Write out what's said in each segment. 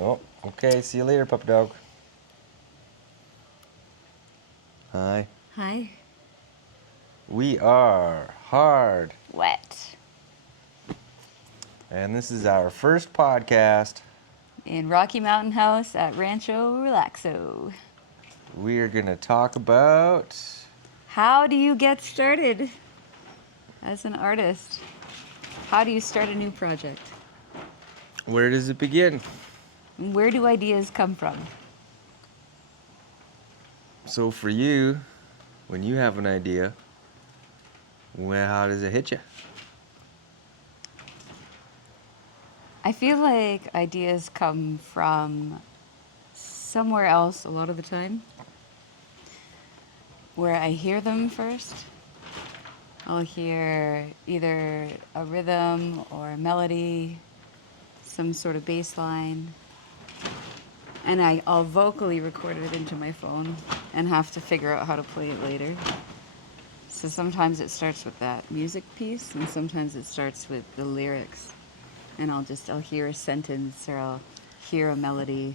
Oh, okay. See you later, puppy dog. Hi. Hi. We are hard, Wet. and this is our first podcast. In Rocky Mountain House at Rancho Relaxo. We are gonna talk about How do you get started as an artist? How do you start a new project? where does it begin. Where do ideas come from? So for you, when you have an idea, how does it hit you? I feel like ideas come from somewhere else a lot of the time, where I hear them first. I'll hear either a rhythm or a melody, some sort of bass line, and I'll vocally record it into my phone and have to figure out how to play it later. So sometimes it starts with that music piece, and sometimes it starts with the lyrics. And I'll hear a sentence, or I'll hear a melody,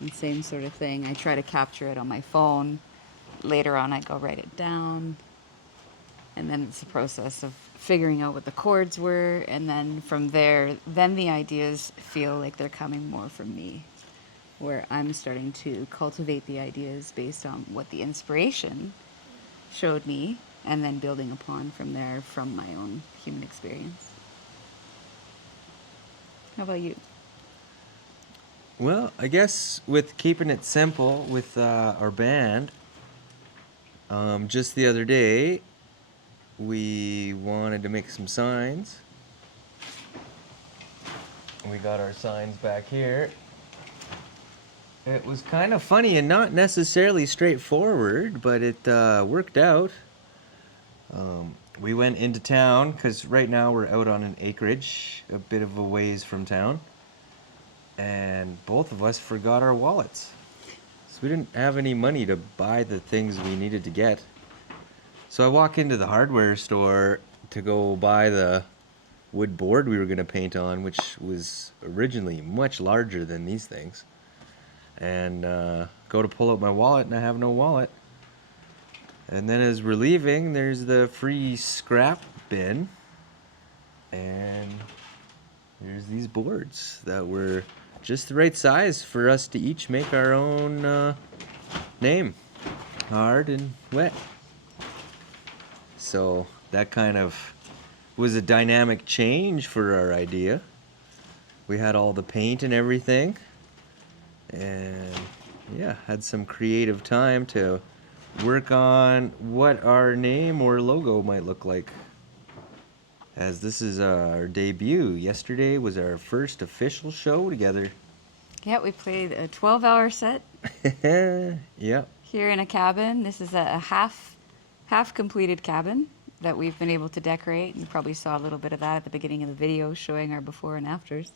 and same sort of thing. I try to capture it on my phone. Later on, I go write it down. And then it's a process of figuring out what the chords were, and then from there, then the ideas feel like they're coming more from me, where I'm starting to cultivate the ideas based on what the inspiration showed me, and then building upon from there from my own human experience. How about you? Well, I guess with keeping it simple with our band, just the other day, we wanted to make some signs. We got our signs back here. It was kind of funny and not necessarily straightforward, but it worked out. We went into town because right now we're out on an acreage, a bit of a ways from town, and both of us forgot our wallets. So we didn't have any money to buy the things we needed to get. So I walk into the hardware store to go buy the wood board we were going to paint on, which was originally much larger than these things. And go to pull out my wallet, and I have no wallet. And then as we're leaving, there's the free scrap bin. And there's these boards that were just the right size for us to each make our own name. Hard and wet. So that kind of was a dynamic change for our idea. We had all the paint and everything. And yeah, had some creative time to work on what our name or logo might look like. As this is our debut. Yesterday was our first official show together. Yeah, we played a 12-hour set Yep. here in a cabin. This is a half completed cabin that we've been able to decorate. You probably saw a little bit of that at the beginning of the video showing our before and afters.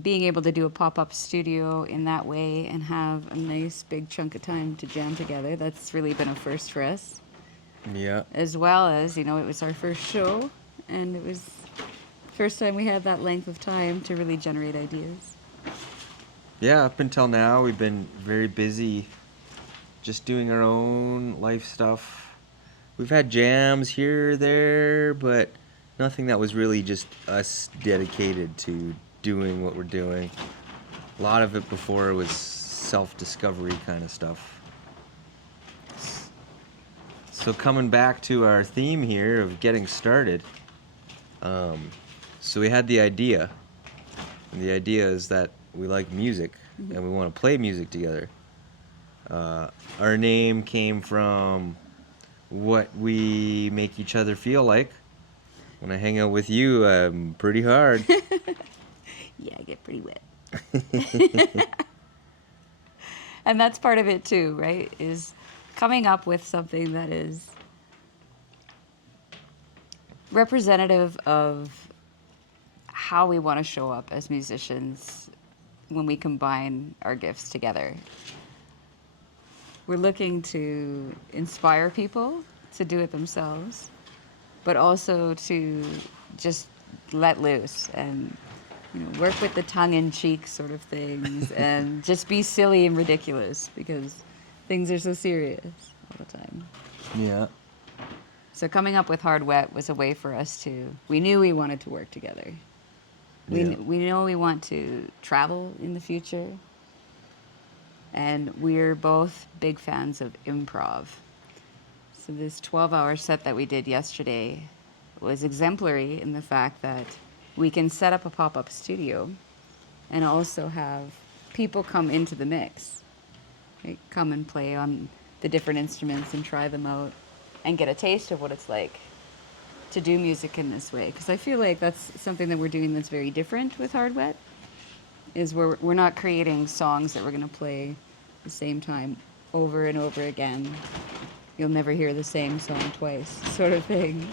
Being able to do a pop-up studio in that way and have a nice big chunk of time to jam together, that's really been a first for us. Yeah. As well as, it was our first show, and it was the first time we had that length of time to really generate ideas. Yeah, up until now we've been very busy just doing our own life stuff. We've had jams here or there, but nothing that was really just us dedicated to doing what we're doing. A lot of it before was self-discovery kind of stuff. So coming back to our theme here of getting started, so we had the idea, and the idea is that we like music, and we want to play music together. Our name came from what we make each other feel like. When I hang out with you, I'm pretty hard. Yeah, I get pretty wet. And that's part of it too, right? Is coming up with something that is representative of how we want to show up as musicians when we combine our gifts together. We're looking to inspire people to do it themselves, but also to just let loose and work with the tongue-in-cheek sort of things and just be silly and ridiculous because things are so serious all the time. Yeah. So coming up with Hard Wet was a way for us to, we knew we wanted to work together. We know we want to travel in the future. And we're both big fans of improv. So this 12-hour set that we did yesterday was exemplary in the fact that we can set up a pop-up studio and also have people come into the mix. Right? Come and play on the different instruments and try them out and get a taste of what it's like to do music in this way. Because I feel like that's something that we're doing that's very different with Hard Wet, is we're not creating songs that we're going to play the same time over and over again. You'll never hear the same song twice, sort of thing.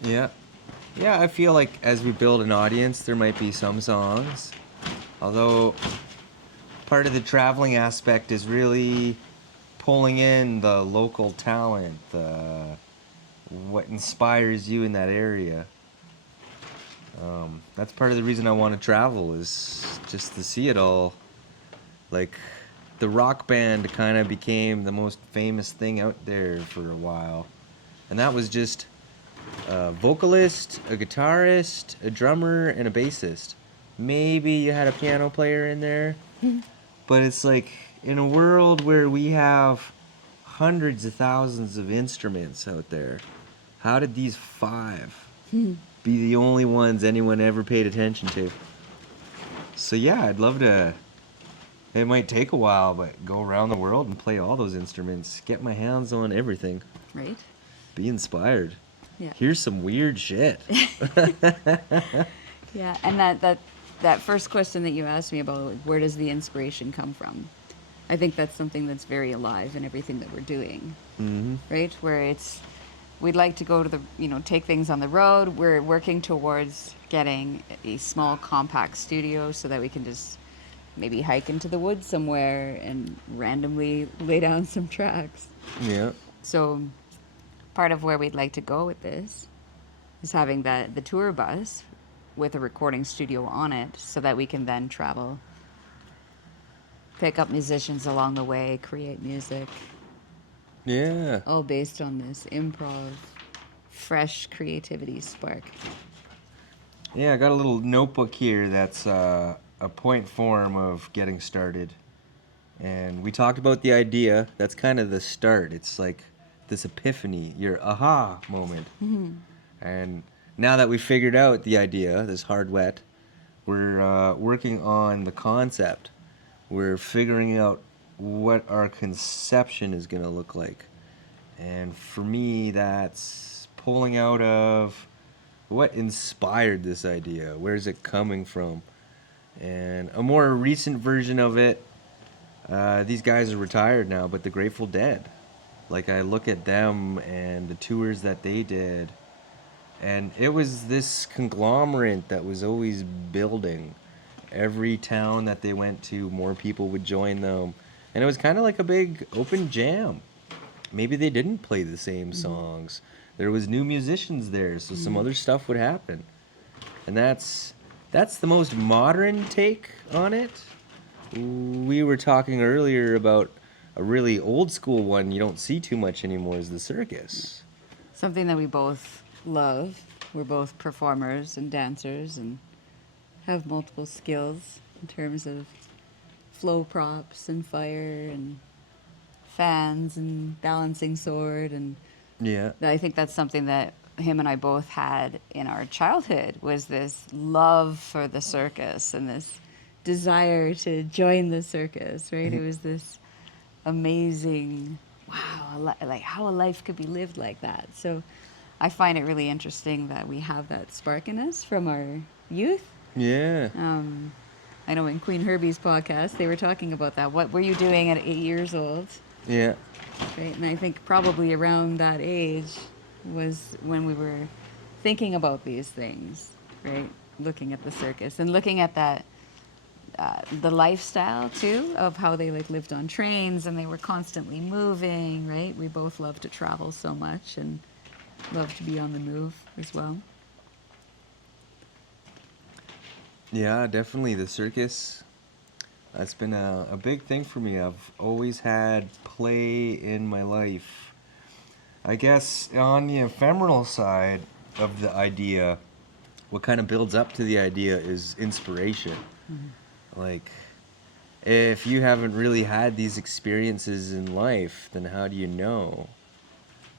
Yeah. Yeah, I feel like as we build an audience, there might be some songs. Although part of the traveling aspect is really pulling in the local talent, what inspires you in that area. That's part of the reason I want to travel, is just to see it all. Like, the rock band kind of became the most famous thing out there for a while. And that was just a vocalist, a guitarist, a drummer, and a bassist. Maybe you had a piano player in there. But it's like, in a world where we have hundreds of thousands of instruments out there, how did these 5 be the only ones anyone ever paid attention to? So yeah, I'd love to. It might take a while, but go around the world and play all those instruments. Get my hands on everything. Right? Be inspired. Yeah. Here's some weird shit. Yeah, and that first question that you asked me about, like, where does the inspiration come from? I think that's something that's very alive in everything that we're doing. Mm-hmm. Right? Where we'd like to go to take things on the road. We're working towards getting a small compact studio so that we can just maybe hike into the woods somewhere and randomly lay down some tracks. Yeah. So part of where we'd like to go with this is having the tour bus with a recording studio on it so that we can then travel, pick up musicians along the way, create music. Yeah. All based on this improv, fresh creativity spark. Yeah, I got a little notebook here that's a point form of getting started. And we talked about the idea. That's kind of the start. It's like this epiphany, your aha moment. Mm-hmm. And now that we figured out the idea, this Hard Wet, we're working on the concept. We're figuring out what our conception is going to look like. And for me, that's pulling out of what inspired this idea. Where's it coming from? And a more recent version of it, these guys are retired now, but the Grateful Dead. Like, I look at them and the tours that they did, and it was this conglomerate that was always building. Every town that they went to, more people would join them. And it was kind of like a big open jam. Maybe they didn't play the same songs. There was new musicians there, so some other stuff would happen. And that's the most modern take on it. We were talking earlier about a really old school one you don't see too much anymore, is the circus. Something that we both love. We're both performers and dancers and have multiple skills in terms of flow props and fire and fans and balancing sword, and Yeah. I think that's something that him and I both had in our childhood, was this love for the circus and this desire to join the circus, right? It was this amazing, wow, like how a life could be lived like that. So I find it really interesting that we have that spark in us from our youth. Yeah. I know in Queen Herbie's podcast, they were talking about that. What were you doing at 8 years old? Yeah. Right, and I think probably around that age was when we were thinking about these things, right? Looking at the circus and looking at that, the lifestyle too, of how they like lived on trains and they were constantly moving, right? We both love to travel so much, and love to be on the move as well. Yeah, definitely the circus. That's been a big thing for me. I've always had play in my life. I guess on the ephemeral side of the idea, what kind of builds up to the idea is inspiration. Like, if you haven't really had these experiences in life, then how do you know?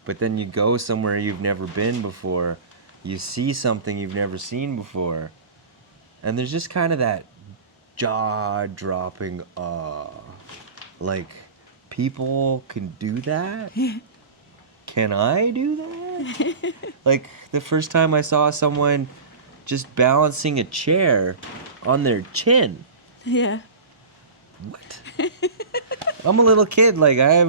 But then you go somewhere you've never been before, you see something you've never seen before, and there's just kind of that jaw-dropping awe. Like, people can do that? Can I do that? Like, the first time I saw someone just balancing a chair on their chin. Yeah. What? I'm a little kid. Like, I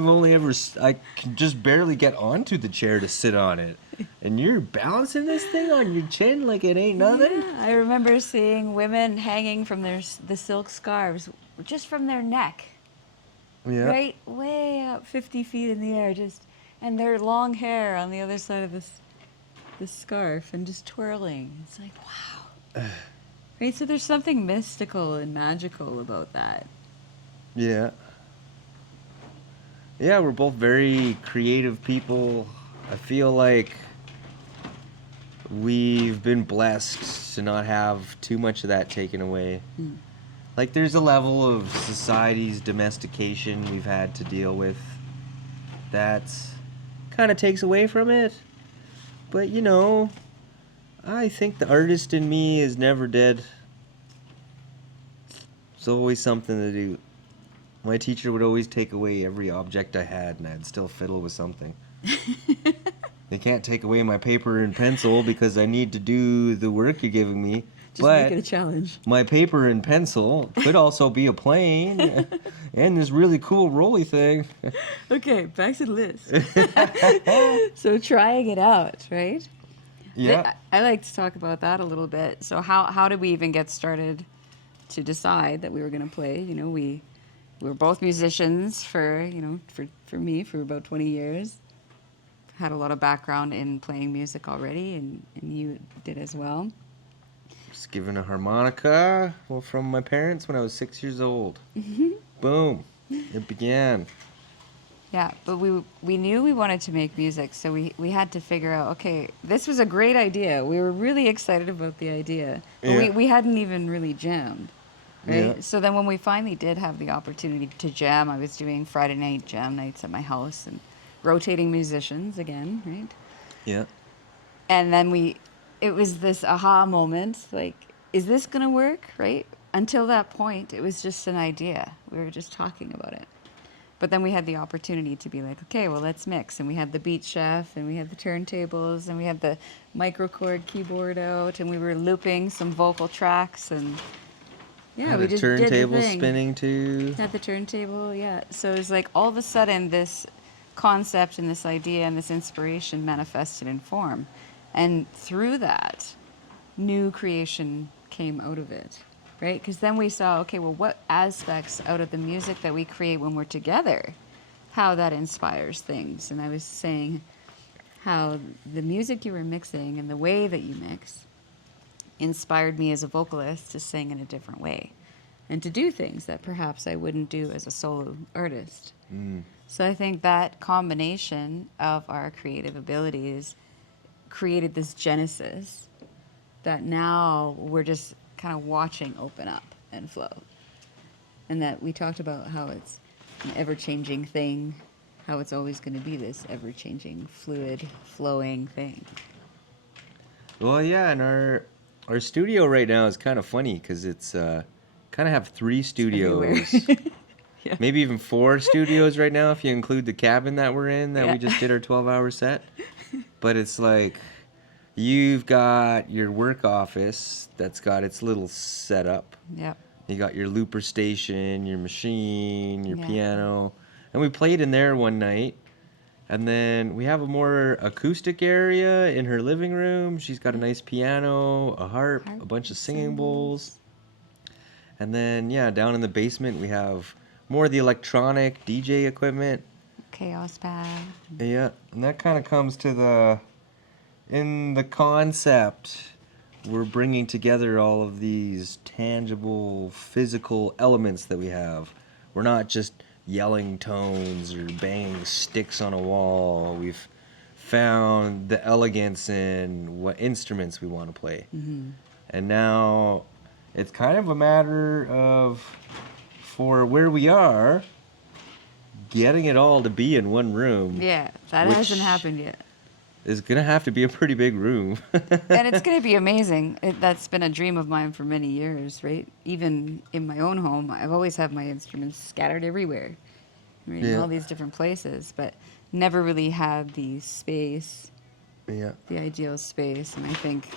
can just barely get onto the chair to sit on it. And you're balancing this thing on your chin like it ain't nothing? Yeah, I remember seeing women hanging from the silk scarves just from their neck, Yeah. right way up 50 feet in the air, and their long hair on the other side of this scarf and just twirling. It's like, wow. Right, so there's something mystical and magical about that. Yeah. Yeah, we're both very creative people. I feel like we've been blessed to not have too much of that taken away. Like, there's a level of society's domestication we've had to deal with that kind of takes away from it. But, you know, I think the artist in me is never dead. There's always something to do. My teacher would always take away every object I had, and I'd still fiddle with something. They can't take away my paper and pencil because I need to do the work you're giving me. Just but make it a challenge. my paper and pencil could also be a plane and this really cool rolly thing. Okay, back to the list. So trying it out, right? Yeah. I like to talk about that a little bit. So how did we even get started to decide that we were going to play? You know, we were both musicians for me for about 20 years. Had a lot of background in playing music already, and you did as well. Was given a harmonica from my parents when I was 6 years old. Boom. It began. Yeah, but we knew we wanted to make music, so we had to figure out, okay, this was a great idea. We were really excited about the idea, but Yeah. we hadn't even really jammed, right? Yeah. So then when we finally did have the opportunity to jam, I was doing Friday night jam nights at my house and rotating musicians again, right? Yeah. And then it was this aha moment, like, is this going to work, right? Until that point, it was just an idea. We were just talking about it. But then we had the opportunity to be like, okay, well, let's mix. And we had the Beat Chef, and we had the turntables, and we had the micro-korg keyboard out, and we were looping some vocal tracks, and yeah, Had we a just did the turntable thing. spinning too. Had the turntable, yeah. So it was like all of a sudden this concept and this idea and this inspiration manifested in form. And through that, new creation came out of it, right? Because then we saw, okay, well, what aspects out of the music that we create when we're together, how that inspires things. And I was saying how the music you were mixing and the way that you mix inspired me as a vocalist to sing in a different way and to do things that perhaps I wouldn't do as a solo artist. So I think that combination of our creative abilities created this genesis that now we're just kind of watching open up and flow. And that we talked about how it's an ever-changing thing, how it's always going to be this ever-changing, fluid, flowing thing. Well, yeah, and our studio right now is kind of funny because it's kind of have 3 studios. Yeah. Maybe even 4 studios right now if you include the cabin that we're in that we just did our 12-hour set. But it's like you've got your work office that's got its little setup. Yep. You got your looper station, your machine, your Yeah. piano. And we played in there one night. And then we have a more acoustic area in her living room. She's got a nice piano, a harp, a bunch of singing bowls. And then, yeah, down in the basement we have more of the electronic DJ equipment. Chaos pad. Yeah, and that kind of comes to the in the concept, we're bringing together all of these tangible, physical elements that we have. We're not just yelling tones or banging sticks on a wall. We've found the elegance in what instruments we want to play. And now it's kind of a matter of, for where we are, getting it all to be in one room. Yeah, that Which- hasn't happened yet. It's going to have to be a pretty big room. And it's going to be amazing. That's been a dream of mine for many years, right? Even in my own home, I've always had my instruments scattered everywhere, right? In Yeah. all these different places, but never really had the space, Yeah. the ideal space. And I think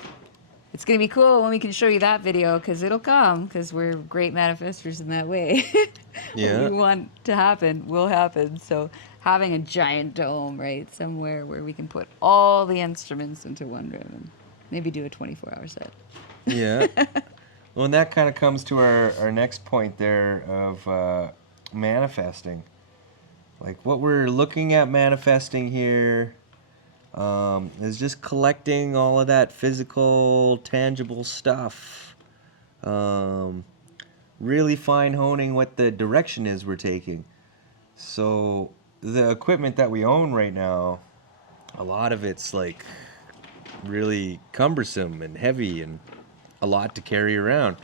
it's going to be cool when we can show you that video, because it'll come, because we're great manifestors in that way. Yeah. What we want to happen will happen. So having a giant dome, right, somewhere where we can put all the instruments into one room and maybe do a 24-hour set. Yeah. Well, and that kind of comes to our next point there of manifesting. Like what we're looking at manifesting here is just collecting all of that physical, tangible stuff. Really fine honing what the direction is we're taking. So the equipment that we own right now, a lot of it's like really cumbersome and heavy and a lot to carry around.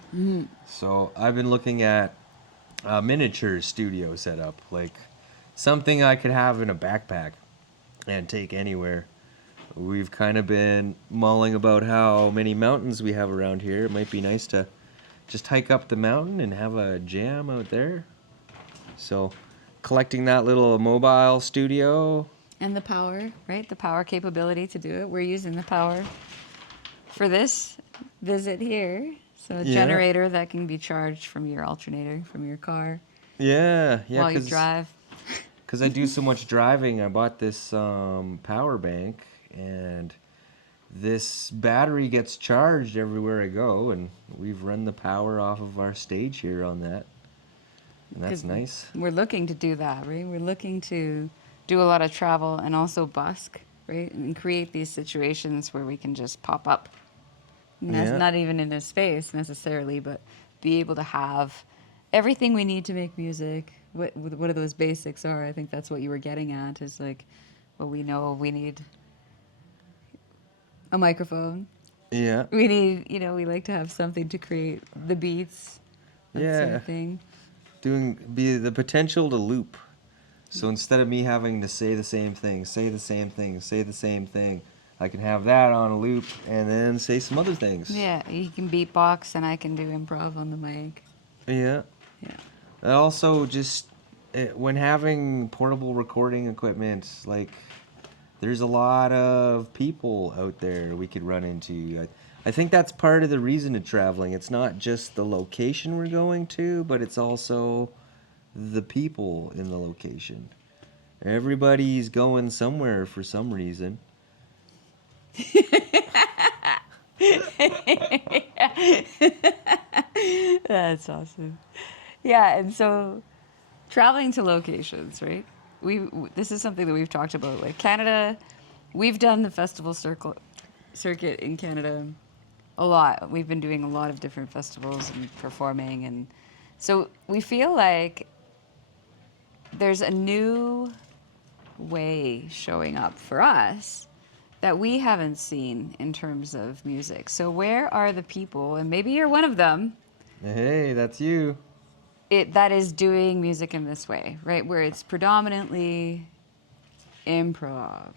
So I've been looking at a miniature studio setup, like something I could have in a backpack and take anywhere. We've kind of been mulling about how many mountains we have around here. It might be nice to just hike up the mountain and have a jam out there. So collecting that little mobile studio. And the power, right? The power capability to do it. We're using the power for this visit here. So a Yeah. generator that can be charged from your alternator, from your car, Yeah, while you drive. Because I do so much driving, I bought this power bank, and this battery gets charged everywhere I go, and we've run the power off of our stage here on that. And that's 'Cause nice. We're looking to do that, right? We're looking to do a lot of travel and also busk, right? And create these situations where we can just pop up. And that's Yeah. not even in a space necessarily, but be able to have everything we need to make music. What are those basics are? I think that's what you were getting at, is like, well, we know we need a microphone. Yeah. We need, we like to have something to create the beats, that sort Yeah. of thing. Be the potential to loop. So instead of me having to say the same thing, say the same thing, say the same thing, I can have that on a loop and then say some other things. Yeah, you can beatbox and I can do improv on the mic. Yeah. Yeah. And also, just when having portable recording equipment, like there's a lot of people out there we could run into. I think that's part of the reason of traveling. It's not just the location we're going to, but it's also the people in the location. Everybody's going somewhere for some reason. That's awesome. Yeah, and so traveling to locations, right? This is something that we've talked about. Like Canada, we've done the festival circuit in Canada a lot. We've been doing a lot of different festivals and performing, and so we feel like there's a new way showing up for us that we haven't seen in terms of music. So where are the people, and maybe you're one of them, Hey, that's you. that is doing music in this way, right? Where it's predominantly improv,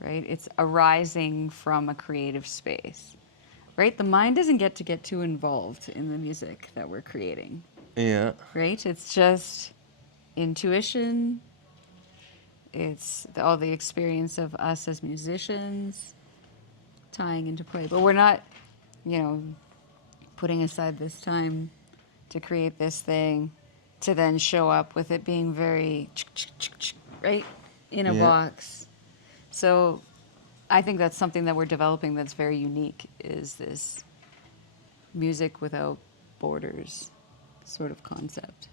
right? It's arising from a creative space, right? The mind doesn't get too involved in the music that we're creating, Yeah. right? It's just intuition. It's all the experience of us as musicians tying into play. But we're not, putting aside this time to create this thing to then show up with it being very, right, in a Yeah. box. So I think that's something that we're developing that's very unique, is this music without borders sort of concept.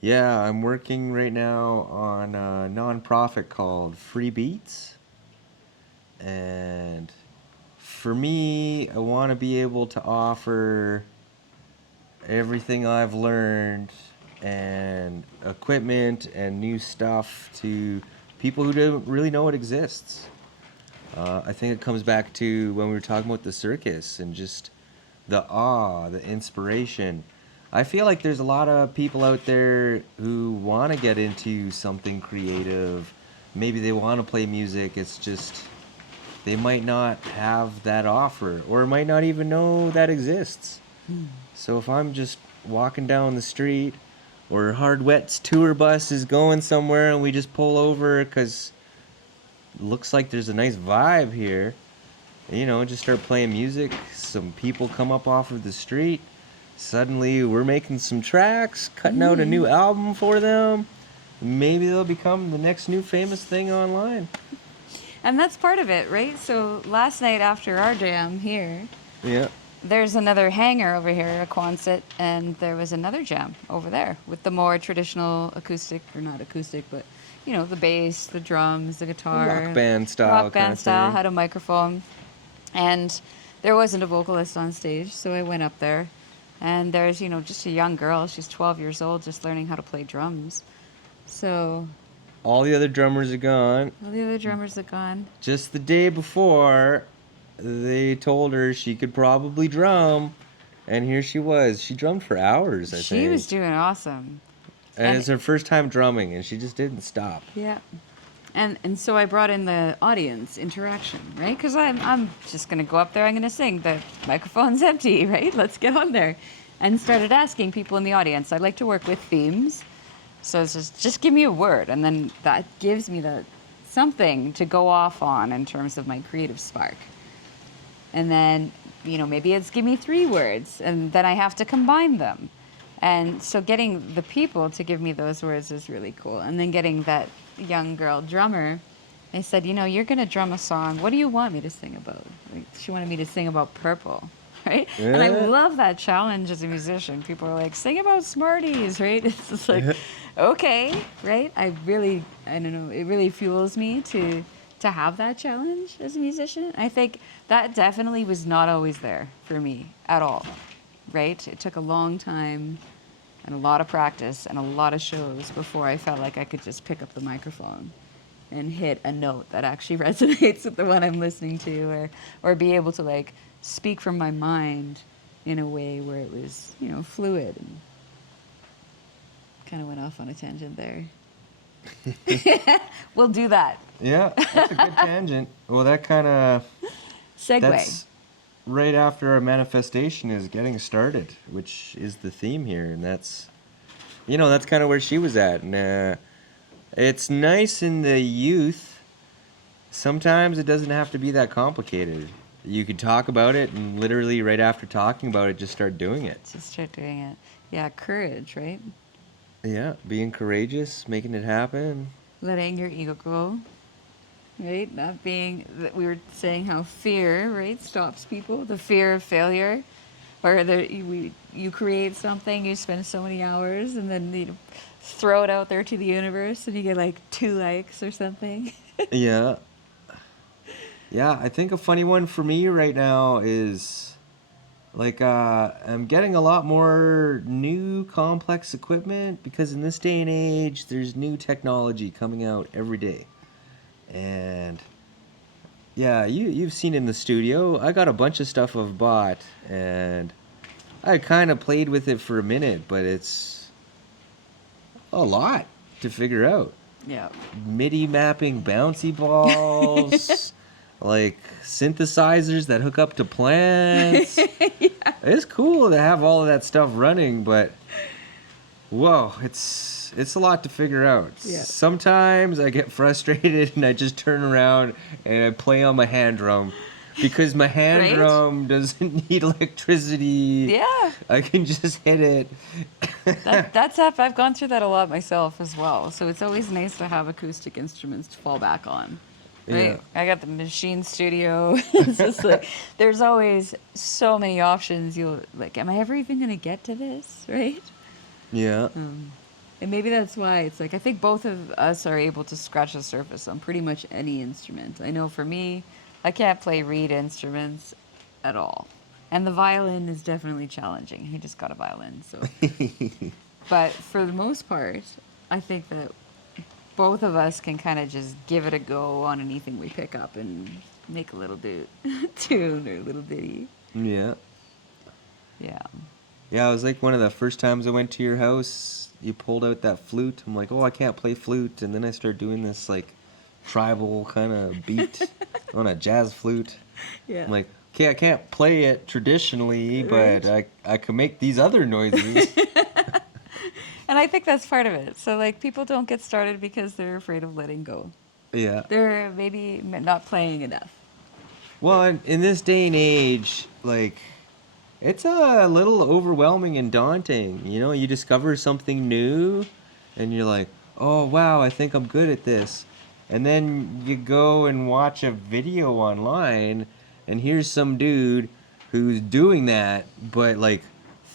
Yeah, I'm working right now on a nonprofit called Free Beats. And for me, I want to be able to offer everything I've learned and equipment and new stuff to people who don't really know it exists. I think it comes back to when we were talking about the circus and just the awe, the inspiration. I feel like there's a lot of people out there who want to get into something creative. Maybe they want to play music. It's just they might not have that offer or might not even know that exists. So if I'm just walking down the street or Hard Wet's tour bus is going somewhere and we just pull over because it looks like there's a nice vibe here, just start playing music, some people come up off of the street, suddenly we're making some tracks, cutting out a new album for them. Maybe they'll become the next new famous thing online. And that's part of it, right? So last night after our jam here, Yeah. there's another hangar over here, a Quonset, and there was another jam over there with the more traditional acoustic, or not acoustic, but the bass, the drums, the guitar. Rock band style. Rock band style, had a microphone. And there wasn't a vocalist on stage, so I went up there. And there's, just a young girl. She's 12 years old, just learning how to play drums. So All the other drummers are gone. all the other drummers are gone. Just the day before, they told her she could probably drum, and here she was. She drummed for hours, I think. She was doing awesome. And it's her first time drumming, and she just didn't stop. Yeah. And so I brought in the audience interaction, right? Because I'm just going to go up there, I'm going to sing. The microphone's empty, right? Let's get on there. And started asking people in the audience. I like to work with themes. So it's just give me a word. And then that gives me something to go off on in terms of my creative spark. And then, maybe it's give me 3 words. And then I have to combine them. And so getting the people to give me those words is really cool. And then getting that young girl drummer, I said, you're going to drum a song. What do you want me to sing about? Like, she wanted me to sing about purple, right? Yeah. And I love that challenge as a musician. People are like, sing about Smarties, right? It's just like, okay, right? I don't know, it really fuels me to have that challenge as a musician. I think that definitely was not always there for me at all, right? It took a long time and a lot of practice and a lot of shows before I felt like I could just pick up the microphone and hit a note that actually resonates with the one I'm listening to, or be able to like speak from my mind in a way where it was, fluid. And kind of went off on a tangent there. We'll do that. Yeah, that's a good tangent. Well, that kind of... Segue. That's right after our manifestation is getting started, which is the theme here. And that's kind of where she was at. And it's nice in the youth. Sometimes it doesn't have to be that complicated. You could talk about it and literally right after talking about it, just start doing it. Just start doing it. Yeah, courage, right? Yeah, being courageous, making it happen. Letting your ego go, right? Not being, we were saying how fear, right, stops people. The fear of failure, or you create something, you spend so many hours, and then you throw it out there to the universe, and you get like 2 likes or something. Yeah. Yeah, I think a funny one for me right now is like I'm getting a lot more new complex equipment because in this day and age there's new technology coming out every day. And yeah, you've seen in the studio, I got a bunch of stuff I've bought and I kind of played with it for a minute, but it's a lot to figure out. Yeah. MIDI mapping bouncy balls, like synthesizers that hook up to plants. Yeah. It's cool to have all of that stuff running, but whoa, it's a lot to figure out. Yeah. Sometimes I get frustrated and I just turn around and I play on my hand drum because my hand Right? drum doesn't need electricity. Yeah. I can just hit it. That's up. I've gone through that a lot myself as well. So it's always nice to have acoustic instruments to fall back on. Right? Yeah. I got the machine studio. It's just like there's always so many options. You'll like, am I ever even gonna get to this? Right? Yeah. And maybe that's why it's like I think both of us are able to scratch the surface on pretty much any instrument. I know for me, I can't play reed instruments at all. And the violin is definitely challenging. He just got a violin, so. But for the most part, I think that both of us can kind of just give it a go on anything we pick up and make a little tune or a little ditty. Yeah. Yeah. Yeah, it was like one of the first times I went to your house, you pulled out that flute. I'm like, oh, I can't play flute. And then I started doing this, like, tribal kind of beat on a jazz flute. Yeah. I'm like, okay, I can't play it traditionally, Right. but I can make these other noises. And I think that's part of it. So, like, people don't get started because they're afraid of letting go. Yeah. They're maybe not playing enough. Well, in this day and age, like, it's a little overwhelming and daunting. You know, you discover something new, and you're like, oh, wow, I think I'm good at this. And then you go and watch a video online, and here's some dude who's doing that, but, like,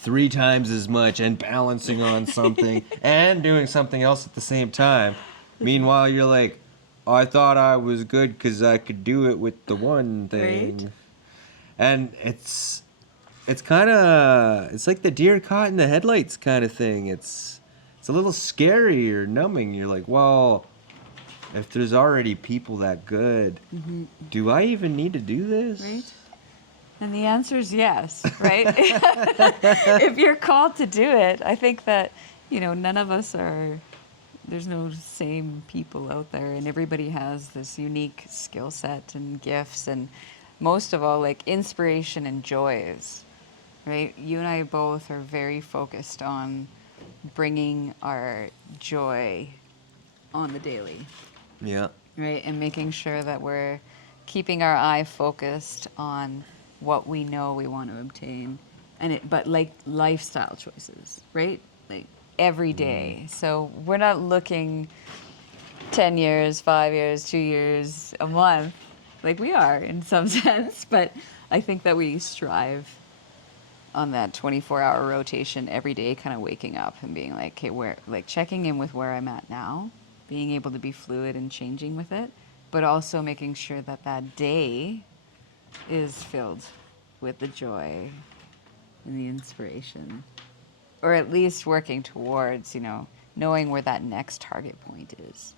3 times as much and balancing on something and doing something else at the same time. Meanwhile, you're like, oh, I thought I was good because I could do it with the one thing. Right. And it's kind of, it's like the deer caught in the headlights kind of thing. It's a little scary or numbing. You're like, well, if there's already people that good, do I even need to do this? Right? And the answer is yes, right? If you're called to do it, I think that, none of us are, there's no same people out there, and everybody has this unique skill set and gifts, and most of all, like, inspiration and joys, right? You and I both are very focused on bringing our joy on the daily, Yeah. right? And making sure that we're keeping our eye focused on what we know we want to obtain, but like lifestyle choices, right? Like every day. So we're not looking 10 years, 5 years, 2 years, a month, like we are in some sense, but I think that we strive on that 24-hour rotation every day, kind of waking up and being like, okay, checking in with where I'm at now, being able to be fluid and changing with it, but also making sure that that day is filled with the joy and the inspiration, or at least working towards, knowing where that next target point is,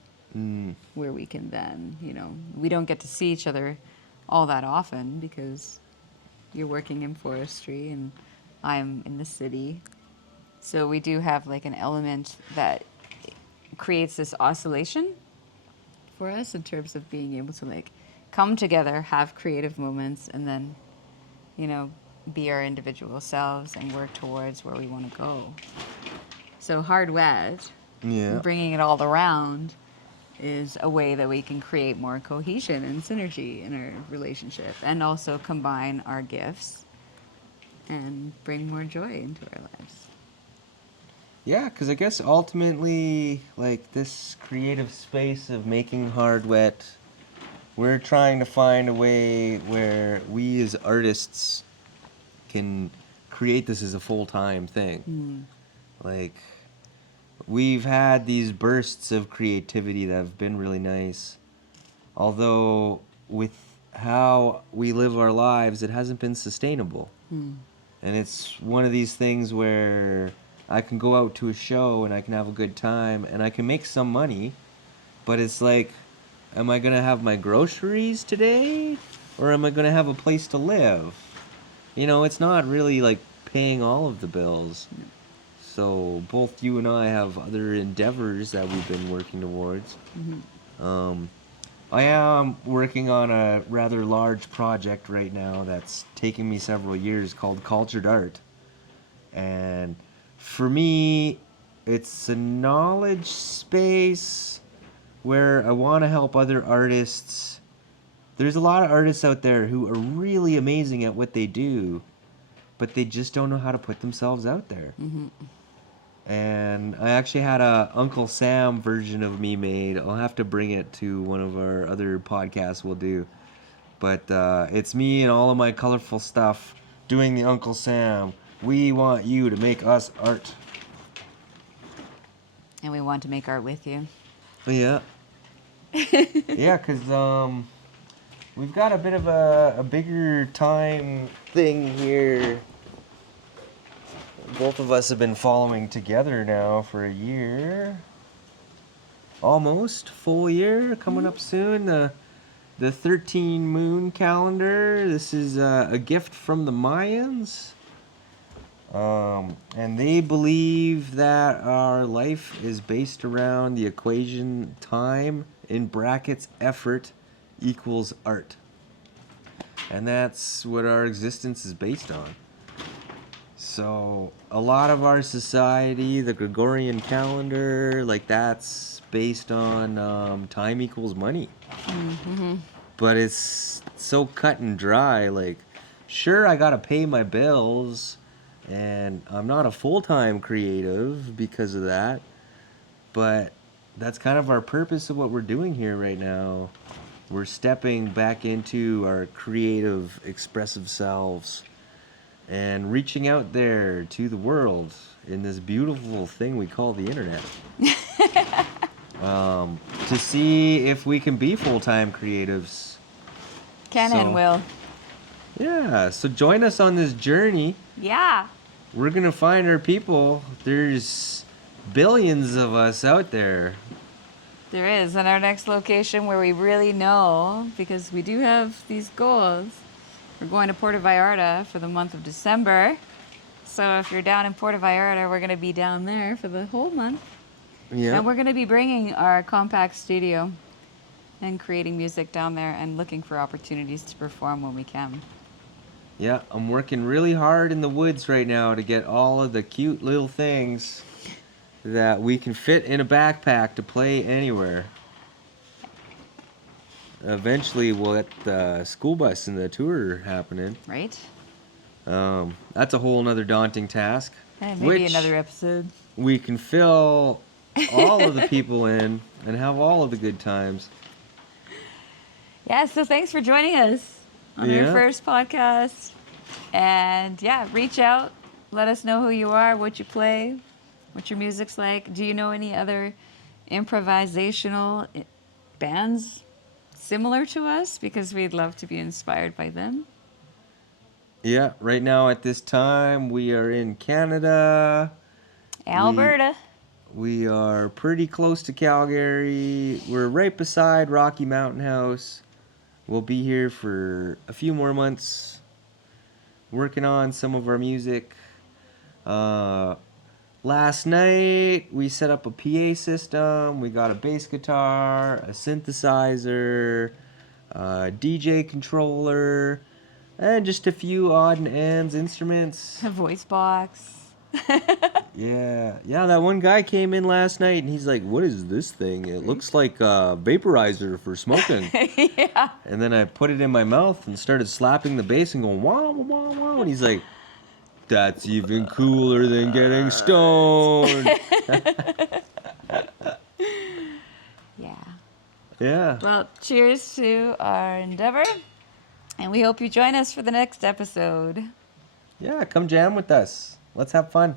where we can then, we don't get to see each other all that often because you're working in forestry and I'm in the city. So we do have like an element that creates this oscillation for us in terms of being able to like come together, have creative moments, and then, be our individual selves and work towards where we want to go. So hard wet, Yeah. bringing it all around, is a way that we can create more cohesion and synergy in our relationship and also combine our gifts and bring more joy into our lives. Yeah, because I guess ultimately, like, this creative space of making hard wet, we're trying to find a way where we as artists can create this as a full-time thing. Like, we've had these bursts of creativity that have been really nice. Although, with how we live our lives, it hasn't been sustainable. And it's one of these things where I can go out to a show and I can have a good time and I can make some money, but it's like, am I going to have my groceries today? Or am I going to have a place to live? It's not really like paying all of the bills. So both you and I have other endeavors that we've been working towards. I am working on a rather large project right now that's taking me several years called Cultured Art. And for me, it's a knowledge space where I want to help other artists. There's a lot of artists out there who are really amazing at what they do, but they just don't know how to put themselves out there. And I actually had a Uncle Sam version of me made. I'll have to bring it to one of our other podcasts we'll do. But it's me and all of my colorful stuff doing the Uncle Sam. We want you to make us art. And we want to make art with you. Yeah. Yeah, because we've got a bit of a bigger time thing here. Both of us have been following together now for a year. Almost full year coming up soon. The 13 moon calendar. This is a gift from the Mayans. And they believe that our life is based around the equation time in brackets effort equals art. And that's what our existence is based on. So a lot of our society, the Gregorian calendar, like that's based on time equals money. Mm-hmm. But it's so cut and dry. Like, sure, I gotta pay my bills, and I'm not a full-time creative because of that. But that's kind of our purpose of what we're doing here right now. We're stepping back into our creative, expressive selves and reaching out there to the world in this beautiful thing we call the internet. To see if we can be full-time creatives. Can and will. Yeah, so join us on this journey. Yeah. We're gonna find our people. There's billions of us out there. There is. And our next location where we really know, because we do have these goals, we're going to Puerto Vallarta for the month of December. So if you're down in Puerto Vallarta, we're going to be down there for the whole month. Yeah. And we're going to be bringing our compact studio and creating music down there and looking for opportunities to perform when we can. Yeah, I'm working really hard in the woods right now to get all of the cute little things that we can fit in a backpack to play anywhere. Eventually, we'll get the school bus and the tour happening. Right? That's a whole nother daunting task. And maybe another episode. We can fill all of the people in and have all of the good times. Yeah, so thanks for joining us on your first podcast. And yeah, reach out. Let us know who you are, what you play, what your music's like. Do you know any other improvisational bands similar to us? Because we'd love to be inspired by them. Yeah, right now at this time, we are in Canada. Alberta. We are pretty close to Calgary. We're right beside Rocky Mountain House. We'll be here for a few more months working on some of our music. Last night, we set up a PA system. We got a bass guitar, a synthesizer, a DJ controller, and just a few odd and ends instruments. A voice box. Yeah, that one guy came in last night and he's like, "What is this thing? It looks like a vaporizer for smoking." Yeah. And then I put it in my mouth and started slapping the bass and going, "Wow, wow, wow." And he's like, "That's even cooler than getting stoned." Yeah. Yeah. Well, cheers to our endeavor. And we hope you join us for the next episode. Yeah, come jam with us. Let's have fun.